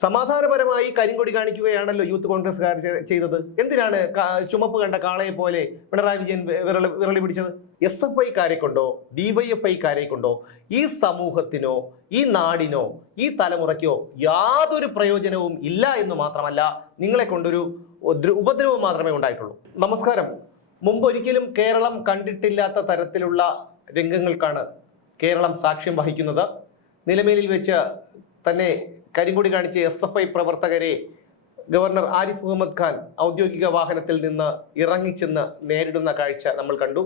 സമാധാനപരമായി കരിങ്കൊടി കാണിക്കുകയാണല്ലോ യൂത്ത് കോൺഗ്രസ്സുകാർ ചെയ്തത്. എന്തിനാണ് ചുമപ്പ് കണ്ട കാളയെ പോലെ പിണറായി വിജയൻ വിരളി പിടിച്ചത്? SFIക്കാരെ കൊണ്ടോ DYFIക്കാരെ കൊണ്ടോ ഈ സമൂഹത്തിനോ ഈ നാടിനോ ഈ തലമുറയ്ക്കോ യാതൊരു പ്രയോജനവും ഇല്ല എന്ന് മാത്രമല്ല, നിങ്ങളെ കൊണ്ടൊരു ഉപദ്രവം മാത്രമേ ഉണ്ടായിട്ടുള്ളൂ. നമസ്കാരം. മുമ്പൊരിക്കലും കേരളം കണ്ടിട്ടില്ലാത്ത തരത്തിലുള്ള രംഗങ്ങൾക്കാണ് കേരളം സാക്ഷ്യം വഹിക്കുന്നത്. നിലമേലിൽ വെച്ച് തന്നെ കരിങ്കൊടി കാണിച്ച SFI പ്രവർത്തകരെ ഗവർണർ ആരിഫ് മുഹമ്മദ് ഖാൻ ഔദ്യോഗിക വാഹനത്തിൽ നിന്ന് ഇറങ്ങിച്ചെന്ന് നേരിടുന്ന കാഴ്ച നമ്മൾ കണ്ടു.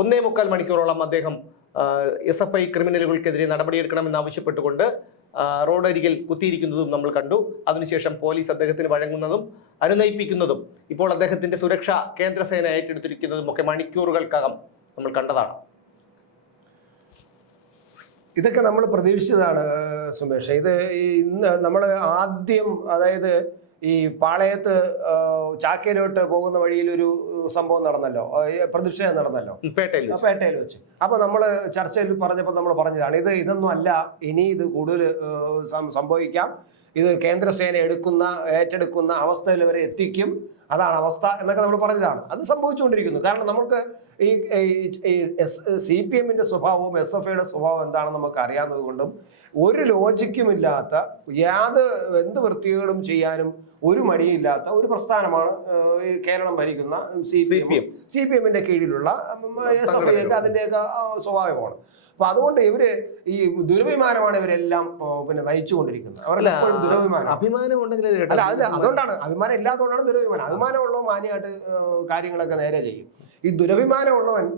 1.25 മണിക്കൂറോളം അദ്ദേഹം SFI ക്രിമിനലുകൾക്കെതിരെ നടപടിയെടുക്കണമെന്ന് ആവശ്യപ്പെട്ടുകൊണ്ട് റോഡരികിൽ കുത്തിയിരിക്കുന്നതും നമ്മൾ കണ്ടു. അതിനുശേഷം പോലീസ് അദ്ദേഹത്തിന് വഴങ്ങുന്നതും അനുനയിപ്പിക്കുന്നതും ഇപ്പോൾ അദ്ദേഹത്തിന്റെ സുരക്ഷ കേന്ദ്രസേന ഏറ്റെടുത്തിരിക്കുന്നതും ഒക്കെ മണിക്കൂറുകൾക്കകം നമ്മൾ കണ്ടതാണ്. ഇതൊക്കെ നമ്മൾ പ്രതീക്ഷിച്ചതാണ് സുമേഷ്. ഇത് ഇന്ന് നമ്മൾ ആദ്യം, അതായത് ഈ പാളയത്ത് ചാക്കയിലോട്ട് പോകുന്ന വഴിയിൽ ഒരു സംഭവം നടന്നല്ലോ, പ്രതിഷേധം നടന്നല്ലോ പേട്ടയിൽ വെച്ച്. അപ്പൊ നമ്മൾ ചർച്ചയിൽ പറഞ്ഞപ്പോൾ നമ്മൾ പറഞ്ഞതാണ്, ഇതൊന്നും അല്ല, ഇനി ഇത് കൂടുതൽ സംഭവിക്കാം, ഇത് കേന്ദ്രസേന ഏറ്റെടുക്കുന്ന അവസ്ഥയിൽ വരെ എത്തിക്കും, അതാണ് അവസ്ഥ എന്നൊക്കെ നമ്മൾ പറഞ്ഞതാണ്. അത് സംഭവിച്ചുകൊണ്ടിരിക്കുന്നു. കാരണം നമുക്ക് ഈ CPMന്റെ സ്വഭാവവും SFIയുടെ സ്വഭാവം എന്താണെന്ന് നമുക്ക് അറിയാവുന്നത് കൊണ്ടും ഒരു ലോജിക്കുമില്ലാത്ത എന്ത് വൃത്തികേടും ചെയ്യാനും ഒരു മടിയില്ലാത്ത ഒരു പ്രസ്ഥാനമാണ് ഈ കേരളം ഭരിക്കുന്ന CPMന്റെ കീഴിലുള്ള SFI. അതിൻ്റെയൊക്കെ സ്വഭാവമാണ്. അപ്പൊ അതുകൊണ്ട് ഇവര് ഈ ദുരഭിമാനമാണ് ഇവരെല്ലാം പിന്നെ നയിച്ചുകൊണ്ടിരിക്കുന്നത്. അവർക്ക് എപ്പോഴും ദുരഭിമാനം, അഭിമാനം ഉണ്ടെങ്കിൽ അതുകൊണ്ടാണ് അഭിമാനം ഇല്ലാത്തതുകൊണ്ടാണ് ദുരഭിമാനം. അഭിമാനമുള്ളവൻ മാന്യമായിട്ട് കാര്യങ്ങളൊക്കെ നേരെ ചെയ്യും. ഈ ദുരഭിമാനമുള്ളവൻ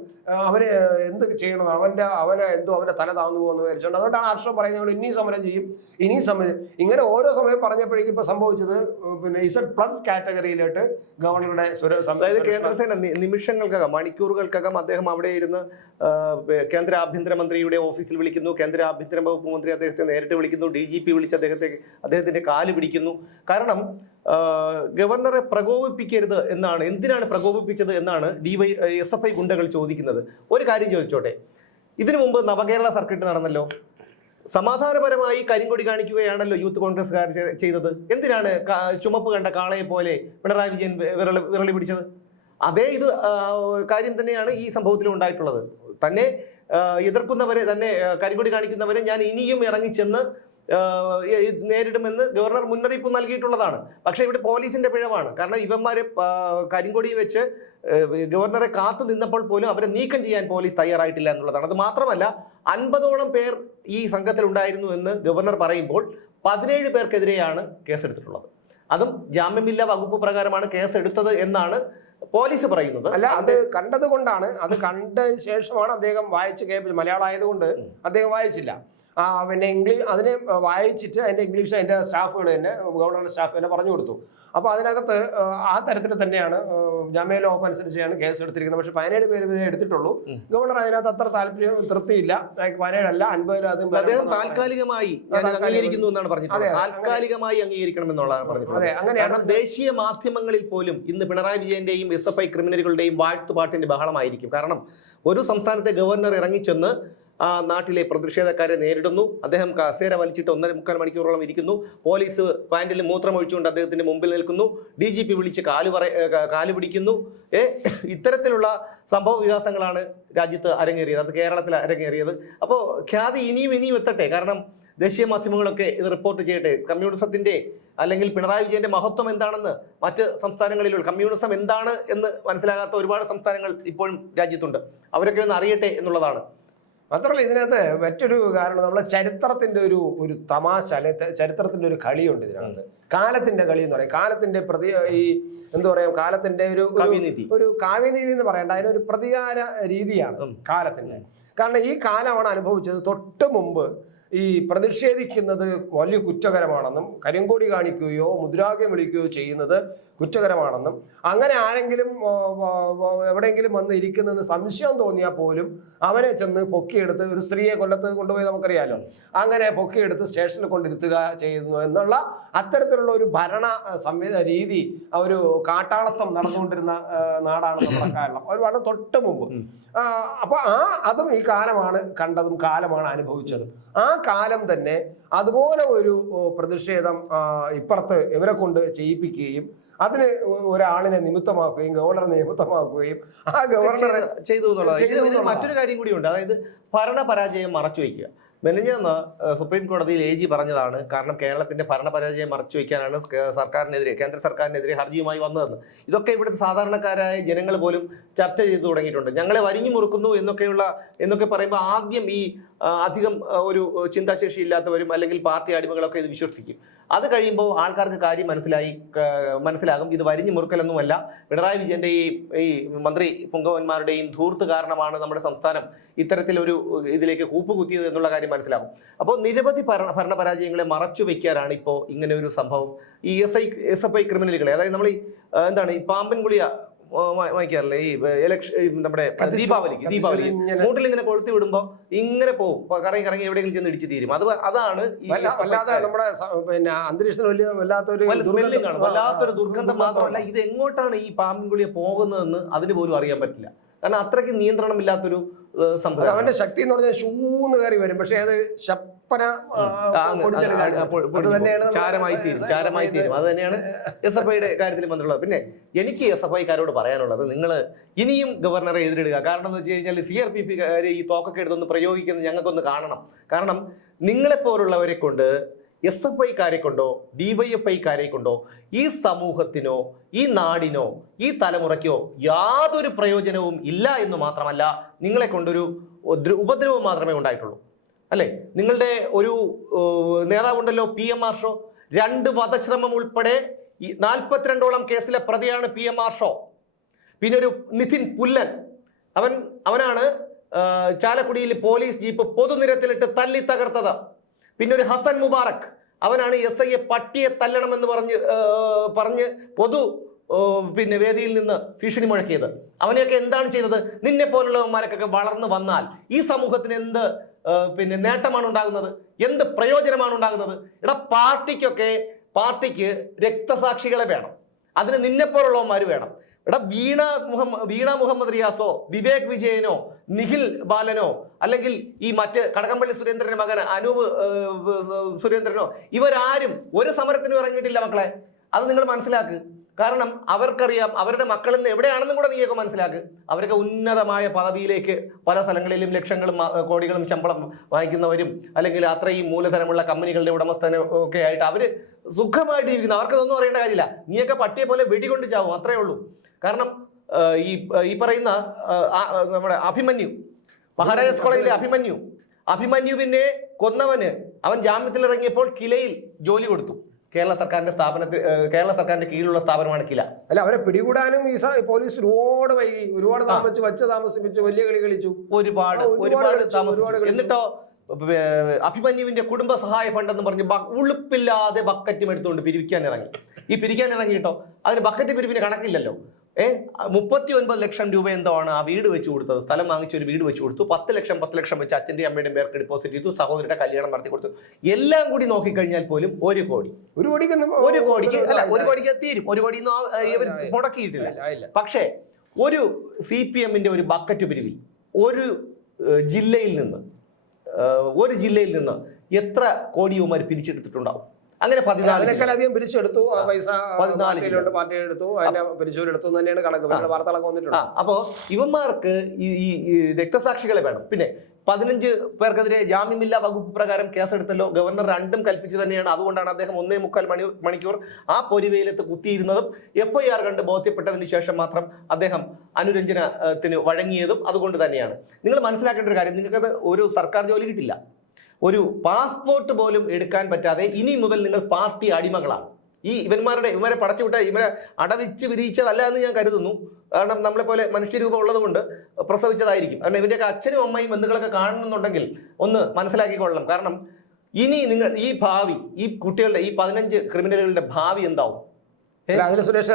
അവര് എന്ത് ചെയ്യണം, അവന്റെ തല താന്നു പോകുന്നു വിചാരിച്ചോണ്ട്. അതുകൊണ്ടാണ് ഹർഷം പറയുന്നത് ഇനിയും സമരം ചെയ്യും, ഇനിയും സമരം. ഇങ്ങനെ ഓരോ സമയം പറഞ്ഞപ്പോഴേക്കും ഇപ്പൊ സംഭവിച്ചത് പിന്നെ Z+ കാറ്റഗറിയിലോട്ട് ഗവർണറുടെ കേന്ദ്രസേന നിമിഷങ്ങൾക്കകം മണിക്കൂറുകൾക്കകം അദ്ദേഹം അവിടെ ഇരുന്ന് കേന്ദ്ര ആഭ്യന്തരമന്ത്രിയുടെ ഓഫീസിൽ വിളിക്കുന്നു. കേന്ദ്ര ആഭ്യന്തര വകുപ്പ് മന്ത്രി അദ്ദേഹത്തെ നേരിട്ട് വിളിക്കുന്നു. DGP വിളിച്ച് അദ്ദേഹത്തിന്റെ കാല് പിടിക്കുന്നു. കാരണം ഗവർണറെ പ്രകോപിപ്പിക്കരുത് എന്നാണ്. എന്തിനാണ് പ്രകോപിപ്പിച്ചത് എന്നാണ് SFI ഗുണ്ടകൾ ചോദിക്കുന്നത്. ഒരു കാര്യം ചോദിച്ചോട്ടെ, ഇതിനു മുമ്പ് നവകേരള സർക്കിട്ട് നടന്നല്ലോ. സമാധാനപരമായി കരിങ്കൊടി കാണിക്കുകയാണല്ലോ യൂത്ത് കോൺഗ്രസ്സുകാർ ചെയ്തത്. എന്തിനാണ് ചുമപ്പ് കണ്ട കാളയെ പോലെ പിണറായി വിജയൻ വിരളി പിടിച്ചത്? അതേ കാര്യം തന്നെയാണ് ഈ സംഭവത്തിലും ഉണ്ടായിട്ടുള്ളത്. തന്നെ എതിർക്കുന്നവരെ, തന്നെ കരിങ്കൊടി കാണിക്കുന്നവരെ ഞാൻ ഇനിയും ഇറങ്ങിച്ചെന്ന് നേരിടുമെന്ന് ഗവർണർ മുന്നറിയിപ്പ് നൽകിയിട്ടുള്ളതാണ്. പക്ഷേ ഇവിടെ പോലീസിന്റെ പിഴവാണ്. കാരണം ഇവന്മാരെ കരിങ്കൊടി വെച്ച് ഗവർണറെ കാത്തു നിന്നപ്പോൾ പോലും അവരെ നീക്കം ചെയ്യാൻ പോലീസ് തയ്യാറായിട്ടില്ല എന്നുള്ളതാണ്. അത് മാത്രമല്ല, 50ഓളം പേർ ഈ സംഘത്തിൽ ഉണ്ടായിരുന്നു എന്ന് ഗവർണർ പറയുമ്പോൾ 17 പേർക്കെതിരെയാണ് കേസെടുത്തിട്ടുള്ളത്. അതും ജാമ്യമില്ലാ വകുപ്പ് പ്രകാരമാണ് കേസെടുത്തത് എന്നാണ് പോലീസ് പറയുന്നത്. അല്ല, അത് കണ്ടത് കൊണ്ടാണ്. അത് കണ്ടതിന് ശേഷമാണ് അദ്ദേഹം വായിച്ച് കേൾപ്പിച്ചത്. മലയാളം ആയതുകൊണ്ട് അദ്ദേഹം വായിച്ചില്ല. പിന്നെ അതിനെ വായിച്ചിട്ട് അതിന്റെ ഇംഗ്ലീഷ് അതിന്റെ സ്റ്റാഫുകൾ തന്നെ, ഗവർണറുടെ സ്റ്റാഫ് തന്നെ പറഞ്ഞു കൊടുത്തു. അപ്പൊ അതിനകത്ത് ആ തരത്തിൽ തന്നെയാണ് ജാമ്യ വകുപ്പ് അനുസരിച്ചാണ് കേസ് എടുത്തിരിക്കുന്നത്. പക്ഷെ 17 പേര് എടുത്തിട്ടുള്ളൂ. ഗവർണർ അതിനകത്ത് അത്ര തൃപ്തിയില്ല. 17 അല്ല 50 താൽക്കാലികമായി അംഗീകരിക്കുന്നു എന്നാണ് പറഞ്ഞത്. താൽക്കാലികമായി അംഗീകരിക്കണം എന്നുള്ളതാണ് പറഞ്ഞത്. അതെ, അങ്ങനെയാണ്. ദേശീയ മാധ്യമങ്ങളിൽ പോലും ഇന്ന് പിണറായി വിജയന്റെയും SFI ക്രിമിനലുകളുടെയും വാഴ്ത്തുപാട്ടിന്റെ ബഹളമായിരിക്കും. കാരണം ഒരു സംസ്ഥാനത്തെ ഗവർണർ ഇറങ്ങിച്ചെന്ന് നാട്ടിലെ പ്രതിഷേധക്കാരെ നേരിടുന്നു. അദ്ദേഹം കസേര വലിച്ചിട്ട് 1.25 മണിക്കൂറോളം ഇരിക്കുന്നു. പോലീസ് പാൻറിൽ മൂത്രം ഒഴിച്ചുകൊണ്ട് അദ്ദേഹത്തിന്റെ മുമ്പിൽ നിൽക്കുന്നു. DGP വിളിച്ച് കാല് പിടിക്കുന്നു. ഇത്തരത്തിലുള്ള സംഭവ വികാസങ്ങളാണ് രാജ്യത്ത് അരങ്ങേറിയത്. അത് കേരളത്തിൽ അരങ്ങേറിയത്. അപ്പോൾ ഖ്യാതി ഇനിയും എത്തട്ടെ. കാരണം ദേശീയ മാധ്യമങ്ങളൊക്കെ ഇത് റിപ്പോർട്ട് ചെയ്യട്ടെ. കമ്മ്യൂണിസത്തിന്റെ അല്ലെങ്കിൽ പിണറായി വിജയന്റെ മഹത്വം എന്താണെന്ന് മറ്റ് സംസ്ഥാനങ്ങളിലുള്ള, കമ്മ്യൂണിസം എന്താണ് എന്ന് മനസ്സിലാകാത്ത ഒരുപാട് സംസ്ഥാനങ്ങൾ ഇപ്പോഴും രാജ്യത്തുണ്ട്. അവരൊക്കെ ഒന്ന് അറിയട്ടെ എന്നുള്ളതാണ്. മാത്രമല്ല, ഇതിനകത്ത് മറ്റൊരു കാരണം, നമ്മളെ ചരിത്രത്തിന്റെ ഒരു തമാശ, അല്ലെ ചരിത്രത്തിന്റെ ഒരു കളിയുണ്ട് ഇതിനകത്ത്. കാലത്തിന്റെ കളി എന്ന് പറയും. കാലത്തിന്റെ എന്താ പറയാ, കാലത്തിന്റെ ഒരു കാവ്യനീതി എന്ന് പറയണ്ട, അതിനൊരു പ്രതികാര രീതിയാണ് കാലത്തിന്റെ. കാരണം ഈ കാലമാണ് അനുഭവിച്ചത്. തൊട്ട് മുമ്പ് ഈ പ്രതിഷേധിക്കുന്നത് വലിയ കുറ്റകരമാണെന്നും കരിങ്കൊടി കാണിക്കുകയോ മുദ്രാവാക്യം വിളിക്കുകയോ ചെയ്യുന്നത് കുറ്റകരമാണെന്നും, അങ്ങനെ ആരെങ്കിലും എവിടെയെങ്കിലും വന്ന് ഇരിക്കുന്നതെന്ന് സംശയം തോന്നിയാൽ പോലും അവനെ ചെന്ന് പൊക്കിയെടുത്ത്, ഒരു സ്ത്രീയെ കൊല്ലത്ത് കൊണ്ടുപോയി നമുക്കറിയാലോ, അങ്ങനെ പൊക്കിയെടുത്ത് സ്റ്റേഷനിൽ കൊണ്ടിരുത്തുക ചെയ്യുന്നു എന്നുള്ള അത്തരത്തിലുള്ള ഒരു ഭരണ രീതി, ഒരു കാട്ടാളത്വം നടന്നുകൊണ്ടിരുന്ന നാടാണ് നമ്മുടെ കേരളം. ഒരുപാട് തൊട്ട് മുമ്പ്. അപ്പൊ അതും ഈ കാലമാണ് കണ്ടതും കാലമാണ് അനുഭവിച്ചതും. ആ കാലം തന്നെ അതുപോലെ ഒരു പ്രതിഷേധം ഇപ്പുറത്ത് ഇവരെ കൊണ്ട് ചെയ്യിപ്പിക്കുകയും അതിന് ഒരാളിനെ നിമിത്തമാക്കുകയും ഗവർണറെ നിമിത്തമാക്കുകയും ആ ഗവർണറെ ചെയ്തു എന്നുള്ളത്. മറ്റൊരു കാര്യം കൂടിയുണ്ട്, അതായത് ഭരണപരാജയം മറച്ചു വയ്ക്കുക. മെനഞ്ഞാന്ന് സുപ്രീം കോടതിയിൽ AG പറഞ്ഞതാണ്, കാരണം കേരളത്തിന്റെ ഭരണപരാജയം മറച്ചു വയ്ക്കാനാണ് സർക്കാരിനെതിരെ, കേന്ദ്ര സർക്കാരിനെതിരെ ഹർജിയുമായി വന്നതെന്ന്. ഇതൊക്കെ ഇവിടുത്തെ സാധാരണക്കാരായ ജനങ്ങൾ പോലും ചർച്ച ചെയ്തു തുടങ്ങിയിട്ടുണ്ട്. ഞങ്ങളെ വരിഞ്ഞു മുറുക്കുന്നു എന്നൊക്കെ പറയുമ്പോൾ ആദ്യം ഈ അധികം ഒരു ചിന്താശേഷി ഇല്ലാത്തവരും അല്ലെങ്കിൽ പാർട്ടി അടിമകളൊക്കെ ഇത് വിശ്വസിക്കും. അത് കഴിയുമ്പോൾ ആൾക്കാർക്ക് കാര്യം മനസ്സിലാകും ഇത് വരിഞ്ഞു മുറുക്കലൊന്നുമല്ല, പിണറായി വിജയന്റെ ഈ മന്ത്രി പുങ്കവന്മാരുടെയും ധൂർത്ത് കാരണമാണ് നമ്മുടെ സംസ്ഥാനം ഇത്തരത്തിലൊരു ഇതിലേക്ക് കൂപ്പുകുത്തിയത് എന്നുള്ള കാര്യം മനസ്സിലാകും. അപ്പോൾ നിരവധി ഭരണപരാജയങ്ങളെ മറച്ചു വെക്കാനാണ് ഇപ്പോൾ ഇങ്ങനെ ഒരു സംഭവം. ഈ SFI ക്രിമിനലുകളെ, അതായത് നമ്മൾ ഈ പാമ്പൻ ഗുളിയ വായിക്കാറില്ലേ, ഈ നമ്മുടെ ദീപാവലിക്ക് മൂട്ടിൽ ഇങ്ങനെ കൊളുത്തി വിടുമ്പോൾ ഇങ്ങനെ പോകും, കറങ്ങി എവിടെയെങ്കിലും ചെന്ന് ഇടിച്ചു തീരും. അതാണ് നമ്മുടെ പിന്നെ അന്തരീക്ഷത്തിൽ വല്ലാത്തൊരു ദുർഗന്ധം. മാത്രമല്ല, ഇത് എങ്ങോട്ടാണ് ഈ പാമ്പൻ ഗുളിയ പോകുന്നതെന്ന് അതിന് പോലും അറിയാൻ പറ്റില്ല. കാരണം അത്രയ്ക്ക് നിയന്ത്രണമില്ലാത്തൊരു സംഭവം. അവന്റെ ശക്തി എന്ന് പറഞ്ഞാൽ ഷൂന്ന് കയറി വരും, പക്ഷെ അത് ചാരമായി തീരും. അത് തന്നെയാണ് SFIയുടെ കാര്യത്തിൽ വന്നിട്ടുള്ളത്. പിന്നെ എനിക്ക് SFIക്കാരോട് പറയാനുള്ളത്, നിങ്ങൾ ഇനിയും ഗവർണറെ എതിരിടുക. കാരണം എന്ന് വെച്ച് കഴിഞ്ഞാൽ CRPF ഈ തോക്കൊക്കെ എടുത്തൊന്ന് പ്രയോഗിക്കുന്നത് ഞങ്ങൾക്കൊന്ന് കാണണം. കാരണം നിങ്ങളെപ്പോലുള്ളവരെ കൊണ്ട്, SFIക്കാരെ കൊണ്ടോ DYFIക്കാരെ കൊണ്ടോ ഈ സമൂഹത്തിനോ ഈ നാടിനോ ഈ തലമുറയ്ക്കോ യാതൊരു പ്രയോജനവും ഇല്ല എന്ന് മാത്രമല്ല, നിങ്ങളെ കൊണ്ടൊരു ഉപദ്രവം മാത്രമേ ഉണ്ടായിട്ടുള്ളൂ. അല്ലേ? നിങ്ങളുടെ ഒരു നേതാവുണ്ടല്ലോ PMR ഷോ, 2 വധശ്രമം ഉൾപ്പെടെ 42ഓളം കേസിലെ പ്രതിയാണ് PMR ഷോ. പിന്നെ ഒരു നിതിൻ പുല്ലൻ, അവനാണ് ചാലക്കുടിയിൽ പോലീസ് ജീപ്പ് പൊതുനിരത്തിലിട്ട് തല്ലി തകർത്തത്. പിന്നെ ഒരു ഹസൻ മുബാറക്, അവനാണ് SIയെ പട്ടിയെ തല്ലണമെന്ന് പറഞ്ഞ് പിന്നെ വേദിയിൽ നിന്ന് ഭീഷണി മുഴക്കിയത്. അവനെയൊക്കെ എന്താണ് ചെയ്തത്? നിന്നെ പോലുള്ളവന്മാരൊക്കെ വളർന്നു വന്നാൽ ഈ സമൂഹത്തിന് എന്ത് പിന്നെ നേട്ടമാണ് ഉണ്ടാകുന്നത്? എന്ത് പ്രയോജനമാണ് ഉണ്ടാകുന്നത്? പാർട്ടിക്ക് രക്തസാക്ഷികളെ വേണം, അതിന് നിന്നെപ്പോലുള്ളവന്മാർ വേണം. വീണ മുഹമ്മദ് റിയാസോ വിവേക് വിജയനോ നിഖിൽ ബാലനോ അല്ലെങ്കിൽ ഈ മറ്റ് കടകംപള്ളി സുരേന്ദ്രന്റെ മകൻ അനൂപ് സുരേന്ദ്രനോ ഇവരാരും ഒരു സമരത്തിനും ഇറങ്ങിയിട്ടില്ല മക്കളെ. അത് നിങ്ങൾ മനസ്സിലാക്ക്. കാരണം അവർക്കറിയാം അവരുടെ മക്കൾ ഇന്ന് എവിടെയാണെന്നും കൂടെ നീയൊക്കെ മനസ്സിലാക്ക്. അവരൊക്കെ ഉന്നതമായ പദവിയിലേക്ക് പല സ്ഥലങ്ങളിലും ലക്ഷങ്ങളും കോടികളും ശമ്പളം വാങ്ങിക്കുന്നവരും അല്ലെങ്കിൽ അത്രയും മൂലധനമുള്ള കമ്പനികളുടെ ഉടമസ്ഥനും ഒക്കെ ആയിട്ട് അവര് സുഖമായിട്ട് ജീവിക്കുന്നു. അവർക്കതൊന്നും അറിയേണ്ട കാര്യമില്ല. നീയൊക്കെ പട്ടിയെ പോലെ വെടികൊണ്ട് ചാവും, അത്രേ ഉള്ളൂ. കാരണം ഈ പറയുന്ന നമ്മുടെ അഭിമന്യു, മഹാരാജാസ് കോളേജിലെ അഭിമന്യുവിനെ കൊന്നവന് അവൻ ജാമ്യത്തിൽ ഇറങ്ങിയപ്പോൾ കിലയിൽ ജോലി കൊടുത്തു. കേരള സർക്കാരിന്റെ കീഴിലുള്ള സ്ഥാപനമാണ് കില. അല്ല, അവരെ പിടികൂടാനും ഈ പോലീസ് ഒരുപാട് താമസിപ്പിച്ചു, വലിയ കളി കളിച്ചു, ഒരുപാട് എന്നിട്ടോ അഭിമന്യുവിന്റെ കുടുംബ സഹായ ഫണ്ട് എന്ന് പറഞ്ഞ് ഉളുപ്പില്ലാതെ ബക്കറ്റും എടുത്തുകൊണ്ട് പിരിക്കാൻ ഇറങ്ങിയിട്ടോ അതിന് ബക്കറ്റ് പിരിവിന് കണക്കില്ലല്ലോ. 39 ലക്ഷം രൂപ എന്തോ ആണ് ആ വീട് വെച്ച് കൊടുത്തത്. സ്ഥലം വാങ്ങിച്ച ഒരു വീട് വെച്ച് കൊടുത്തു. 10 ലക്ഷം വെച്ച് അച്ഛൻ്റെയും അമ്മയുടെയും പേർക്ക് ഡിപ്പോസിറ്റ് ചെയ്തു. സഹോദരിയുടെ കല്യാണം നടത്തി കൊടുത്തു. എല്ലാം കൂടി നോക്കിക്കഴിഞ്ഞാൽ പോലും 1 കോടിക്ക് തീരും. 1 കോടി മുടക്കിയിട്ടില്ല. പക്ഷേ ഒരു CPMന്റെ ഒരു ബക്കറ്റ് പിരിവിൽ ഒരു ജില്ലയിൽ നിന്ന് എത്ര കോടിയുമാർ പിരിച്ചെടുത്തിട്ടുണ്ടാവും? അങ്ങനെ 14 പിരിച്ചെടുത്തു. പൈസ 14 പാർട്ടി എടുത്തു, അതിന്റെ പിരിച്ചെടുത്തു തന്നെയാണ് കണക്ക്. വാർത്തകളൊക്കെ വന്നിട്ടുണ്ട്. അപ്പോ ഇവന്മാർക്ക് ഈ രക്തസാക്ഷികളെ വേണം. പിന്നെ 15 പേർക്കെതിരെ ജാമ്യമില്ലാ വകുപ്പ് പ്രകാരം കേസെടുത്തല്ലോ. ഗവർണർ 2 കൽപ്പിച്ചു തന്നെയാണ്. അതുകൊണ്ടാണ് അദ്ദേഹം 1.25 മണിക്കൂർ ആ പൊരിവെയിലത്ത് കുത്തിയിരുന്നതും FIR കണ്ട് ബോധ്യപ്പെട്ടതിന് ശേഷം മാത്രം അദ്ദേഹം അനുരഞ്ജനത്തിന് വഴങ്ങിയതും അതുകൊണ്ട് തന്നെയാണ്. നിങ്ങൾ മനസ്സിലാക്കേണ്ട ഒരു കാര്യം, നിങ്ങൾക്കത് ഒരു സർക്കാർ ജോലി കിട്ടില്ല, ഒരു പാസ്പോർട്ട് പോലും എടുക്കാൻ പറ്റാതെ ഇനി മുതൽ നിങ്ങൾ പാർട്ടി അടിമകളാണ്. ഇവരെ പടച്ചുവിട്ട ഇവരെ അടവിച്ച് വിരിയിച്ചതല്ല എന്ന് ഞാൻ കരുതുന്നു. കാരണം നമ്മളെ പോലെ മനുഷ്യരൂപം ഉള്ളത് കൊണ്ട് പ്രസവിച്ചതായിരിക്കും. കാരണം ഇവന്റെയൊക്കെ അച്ഛനും അമ്മയും ബന്ധുക്കളൊക്കെ കാണുന്നുണ്ടെങ്കിൽ ഒന്ന് മനസ്സിലാക്കിക്കൊള്ളണം. കാരണം ഇനി നിങ്ങൾ ഈ കുട്ടികളുടെ ഈ 15 ക്രിമിനലുകളുടെ ഭാവി എന്താവും? അതിന് സുരേഷ്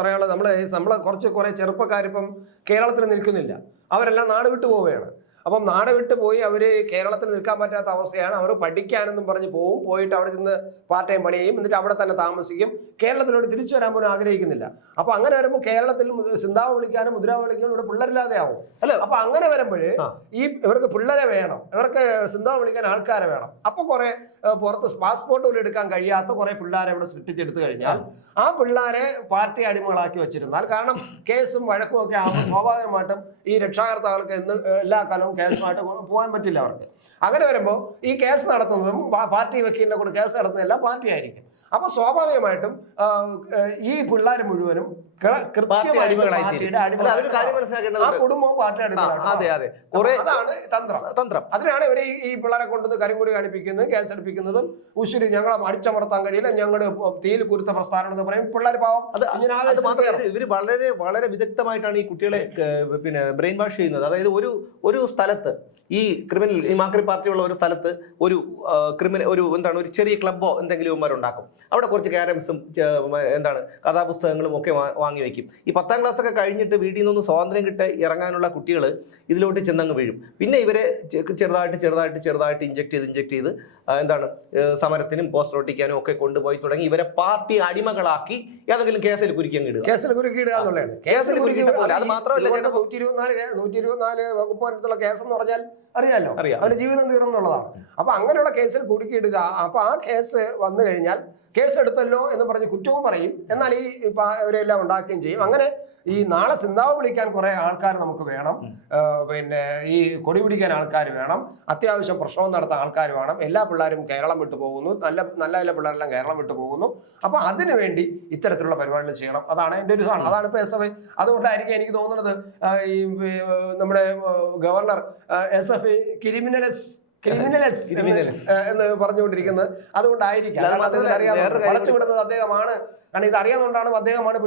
പറയാനുള്ളത്, നമ്മളെ കുറെ ചെറുപ്പക്കാരിപ്പം കേരളത്തിൽ നിൽക്കുന്നില്ല. അവരെല്ലാം നാട് വിട്ടു പോവുകയാണ്. അപ്പം നാട് വിട്ട് പോയി അവർ കേരളത്തിൽ നിൽക്കാൻ പറ്റാത്ത അവസ്ഥയാണ്. അവർ പഠിക്കാനെന്നും പറഞ്ഞ് പോവും, പോയിട്ട് അവിടെ നിന്ന് പാർട്ട് ടൈം പണി ചെയ്യും, എന്നിട്ട് അവിടെ തന്നെ താമസിക്കും. കേരളത്തിലോട്ട് തിരിച്ചു വരാൻ പോലും ആഗ്രഹിക്കുന്നില്ല. അപ്പൊ അങ്ങനെ വരുമ്പോൾ കേരളത്തിൽ സിന്താവ് വിളിക്കാനും മുദ്രാവ് വിളിക്കാനും ഇവിടെ പിള്ളേരില്ലാതെ ആവും. അല്ല, അപ്പൊ അങ്ങനെ വരുമ്പോൾ ഇവർക്ക് പിള്ളേരെ വേണം, ഇവർക്ക് സിന്താവ് വിളിക്കാൻ ആൾക്കാരെ വേണം. അപ്പൊ കുറെ പുറത്ത് പാസ്പോർട്ട് പോലും എടുക്കാൻ കഴിയാത്ത കുറെ പിള്ളേരെ ഇവിടെ സൃഷ്ടിച്ചെടുത്തു കഴിഞ്ഞാൽ ആ പിള്ളേരെ പാർട്ടി അടിമകളാക്കി വെച്ചിരുന്നാൽ, കാരണം കേസും വഴക്കും ഒക്കെ ആകുമ്പോൾ സ്വാഭാവികമായിട്ടും ഈ രക്ഷാകർത്താക്കൾക്ക് എല്ലാ കാലവും കേസുമായിട്ട് പോകാൻ പറ്റില്ല അവർക്ക്. അങ്ങനെ വരുമ്പോൾ ഈ കേസ് നടത്തുന്നതും പാർട്ടി വക്കീലിനെ കൊണ്ട് കേസ് നടത്തുന്നതെല്ലാം പാർട്ടി ആയിരിക്കും. അപ്പൊ സ്വാഭാവികമായിട്ടും ഈ പിള്ളേർ മുഴുവനും കുടുംബവും പാർട്ടി അടിമകളാണ്. അതാണ് തന്ത്രം. അതിനാണ് ഇവര് ഈ പിള്ളേരെ കൊണ്ടുവന്ന് കരിങ്കൊടി കാണിപ്പിക്കുന്നത്, കേസെടുപ്പിക്കുന്നതും. ഉശിരി ഞങ്ങളെ അടിച്ചമർത്താൻ കഴിയില്ല, ഞങ്ങളുടെ തീയിൽ കുരുത്ത പ്രസ്ഥാനം എന്ന് പറയും. പിള്ളേർ പാവം. ഇവര് വളരെ വളരെ വിദഗ്ധമായിട്ടാണ് ഈ കുട്ടികളെ പിന്നെ ബ്രെയിൻ വാഷ് ചെയ്യുന്നത്. അതായത് ഒരു സ്ഥലത്ത് ഈ മാക്രി പാർട്ടിയുള്ള ഒരു സ്ഥലത്ത് ഒരു ഒരു ചെറിയ ക്ലബ്ബോ എന്തെങ്കിലും ഇവന്മാരുണ്ടാക്കും. അവിടെ കുറച്ച് ക്യാരംസും കഥാപുസ്തകങ്ങളും ഒക്കെ വാങ്ങി വയ്ക്കും. ഈ 10ാം ക്ലാസ് ഒക്കെ കഴിഞ്ഞിട്ട് വീട്ടിൽ നിന്നൊന്ന് സ്വാതന്ത്ര്യം കിട്ടി ഇറങ്ങാനുള്ള കുട്ടികൾ ഇതിലോട്ട് ചെന്നങ്ങ് വീഴും. പിന്നെ ഇവരെ ചെറുതായിട്ട് ഇഞ്ചക്ട് ചെയ്ത് സമരത്തിനും പോസ്റ്റർ ഒട്ടിക്കാനും ഒക്കെ കൊണ്ടുപോയി തുടങ്ങി ഇവരെ പാർട്ടി അടിമകളാക്കി ഏതെങ്കിലും കേസിൽ കുരുക്കിയിടുക. അത് മാത്രമല്ല, 124 വകുപ്പുള്ള കേസെന്ന് പറഞ്ഞാൽ അറിയാലോ, അവരുടെ ജീവിതം തീർന്നുള്ളതാണ്. അപ്പൊ അങ്ങനെയുള്ള കേസിൽ കുടുക്കിയിടുക. അപ്പൊ ആ കേസ് വന്നു കഴിഞ്ഞാൽ കേസ് എടുത്തല്ലോ എന്ന് പറഞ്ഞ് കുറ്റവും പറയും, എന്നാൽ ഇവരെല്ലാം ഉണ്ടാക്കുകയും ചെയ്യും. അങ്ങനെ ഈ നാളെ സിന്താവ് വിളിക്കാൻ കുറെ ആൾക്കാർ നമുക്ക് വേണം, പിന്നെ ഈ കൊടി പിടിക്കാൻ ആൾക്കാർ വേണം, അത്യാവശ്യം പ്രശ്നവും നടത്താൻ ആൾക്കാർ വേണം. എല്ലാ പിള്ളേരും കേരളം വിട്ടു പോകുന്നു, നല്ല പിള്ളേരെല്ലാം കേരളം വിട്ടു പോകുന്നു. അപ്പൊ അതിനു വേണ്ടി ഇത്തരത്തിലുള്ള പരിപാടികൾ ചെയ്യണം. അതാണ് എൻ്റെ ഒരു സാധനം. അതാണ് ഇപ്പൊ SFI. അതുകൊണ്ടായിരിക്കും എനിക്ക് തോന്നുന്നത് ഈ നമ്മുടെ ഗവർണർ SFI ക്രിമിനൽസ് എന്ന് പറഞ്ഞുകൊണ്ടിരിക്കുന്നത്. അതുകൊണ്ടായിരിക്കും പഠിച്ചുവിടുന്നത് അദ്ദേഹമാണ്. കാരണം ഇത് അറിയാവുന്നതുകൊണ്ടാണ് അദ്ദേഹമാണ്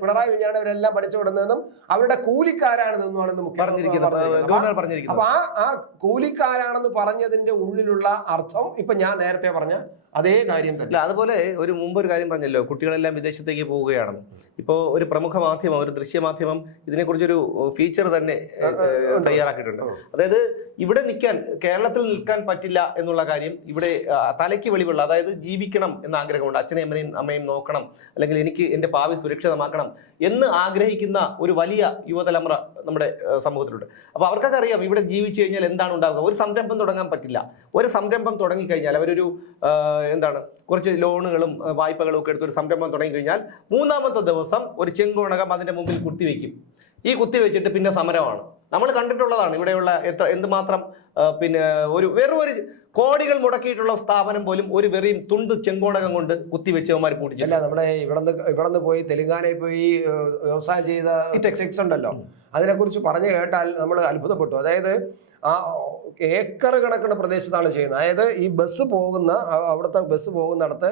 പിണറായി വിജയൻ അവരെല്ലാം പഠിച്ചു വിടുന്നതെന്നും അവരുടെ കൂലിക്കാരാണിതെന്നുമാണ് പറഞ്ഞിരിക്കുന്നത്. അപ്പൊ ആ കൂലിക്കാരാണെന്ന് പറഞ്ഞതിന്റെ ഉള്ളിലുള്ള അർത്ഥം ഇപ്പൊ ഞാൻ നേരത്തെ പറഞ്ഞ അതേ കാര്യം തന്നെ. അതുപോലെ മുമ്പൊരു കാര്യം പറഞ്ഞല്ലോ, കുട്ടികളെല്ലാം വിദേശത്തേക്ക് പോവുകയാണെന്ന്. ഇപ്പോൾ ഒരു പ്രമുഖ മാധ്യമം, ഒരു ദൃശ്യമാധ്യമം ഇതിനെക്കുറിച്ചൊരു ഫീച്ചർ തന്നെ തയ്യാറാക്കിയിട്ടുണ്ട്. അതായത് ഇവിടെ കേരളത്തിൽ നിൽക്കാൻ പറ്റില്ല എന്നുള്ള കാര്യം ഇവിടെ തലയ്ക്ക് വെളിവുള്ള, അതായത് ജീവിക്കണം എന്ന ആഗ്രഹമുണ്ട്, അച്ഛനെയും അമ്മയും നോക്കണം, അല്ലെങ്കിൽ എനിക്ക് എൻ്റെ ഭാവി സുരക്ഷിതമാക്കണം എന്ന് ആഗ്രഹിക്കുന്ന ഒരു വലിയ യുവതലമുറ നമ്മുടെ സമൂഹത്തിലുണ്ട്. അപ്പോൾ അവർക്കൊക്കെ അറിയാം ഇവിടെ ജീവിച്ചു കഴിഞ്ഞാൽ എന്താണ് ഉണ്ടാകുക. ഒരു സംരംഭം തുടങ്ങാൻ പറ്റില്ല. ഒരു സംരംഭം തുടങ്ങിക്കഴിഞ്ഞാൽ അവരൊരു കുറച്ച് ലോണുകളും വായ്പകളും ഒക്കെ എടുത്തൊരു സംരംഭം തുടങ്ങിക്കഴിഞ്ഞാൽ 3ാമത്തെ ദിവസം ഒരു ചെങ്കോണകം അതിൻ്റെ മുമ്പിൽ കുത്തിവെക്കും. ഈ കുത്തിവെച്ചിട്ട് പിന്നെ സമരമാണ്. നമ്മൾ കണ്ടിട്ടുള്ളതാണ് ഇവിടെയുള്ള എന്തുമാത്രം വെറും ഒരു കോടികൾ മുടക്കിയിട്ടുള്ള സ്ഥാപനം പോലും ഒരു വെറിയും തുണ്ട് ചെങ്കോണകം കൊണ്ട് കുത്തിവെച്ചവന്മാർ പൂട്ടിച്ചില്ല. നമ്മുടെ ഇവിടെ പോയി തെലുങ്കാനയിൽ പോയി വ്യവസായം ചെയ്ത ടെക്സ്റ്റൈൽസ് ഉണ്ടല്ലോ, അതിനെക്കുറിച്ച് പറഞ്ഞു കേട്ടാൽ നമ്മൾ അത്ഭുതപ്പെട്ടു. അതായത് ആ ഏക്കർ കണക്കുള്ള പ്രദേശത്താണ് ചെയ്യുന്നത്. അതായത് ഈ അവിടുത്തെ ബസ് പോകുന്നിടത്ത്